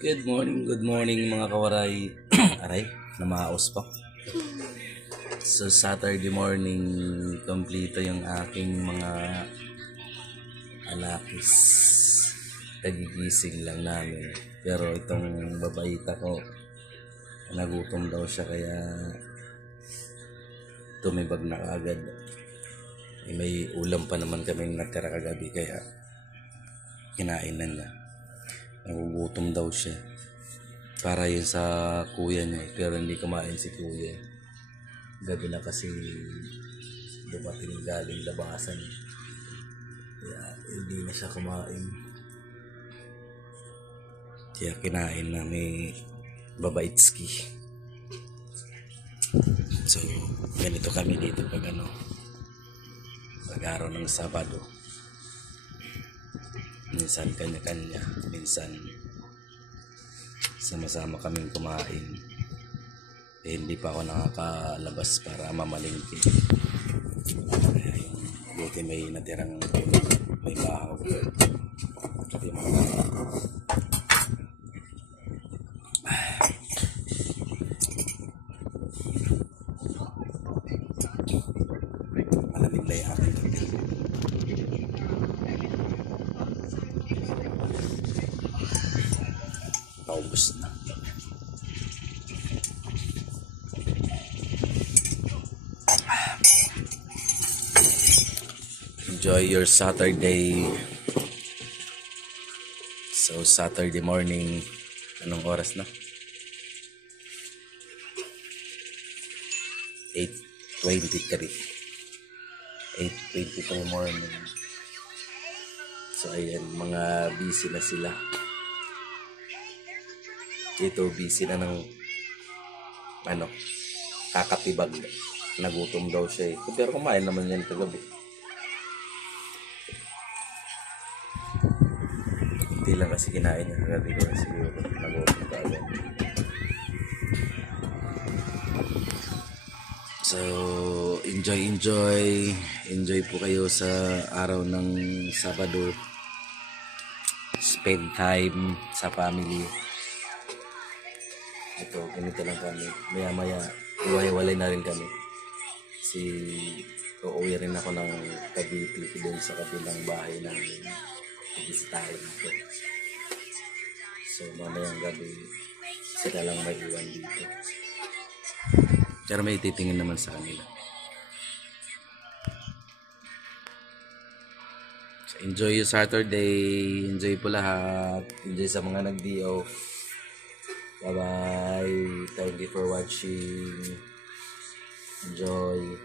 Good morning mga kawaray. Aray, namaos pa. So Saturday morning, kompleto yung aking mga alakis. Kagigising lang namin. Pero itong babaita ko, nagutom daw siya kaya tumibag na agad. May ulam pa naman kaming natira kagabi kaya kinain na niya. Nagugutom daw siya. Para yun sa kuya niya. Pero hindi kumain si kuya. Gabi na kasi dumating galing labasan. Kaya hindi na siya kumain. Kaya kinain na ni Babaitski. So, ganito kami dito pag araw ng Sabado. Minsan kanya-kanya, minsan sama-sama kaming kumain. Hindi pa ako nakakalabas para mamalingki. Buti may natirang may bahaw. Sabi mo malamig na yung aking gabi. Naubos na. Enjoy your Saturday. So Saturday morning, anong oras na? 8:23 morning. So ayan, mga busy na sila. Ito busy na ng kakatibag. Nagutom daw siya eh. Pero kumain naman yan kagabi. Hindi lang kasi kinain niya kagabi ko siguro nagutom ka agad. So enjoy po kayo sa araw ng Sabado. Spend time sa family. Ito, ganito lang kami. Maya iwalay na rin kami. Uuwi rin ako ng Cavite doon sa kabilang bahay namin. Ibisitahin ako. So mamayang gabi sila lang may iwan dito. Pero may titingin naman sa kanila. So, enjoy your Saturday. Enjoy po lahat. Enjoy sa mga nag-D-off. Bye-bye. Thank you for watching. Enjoy.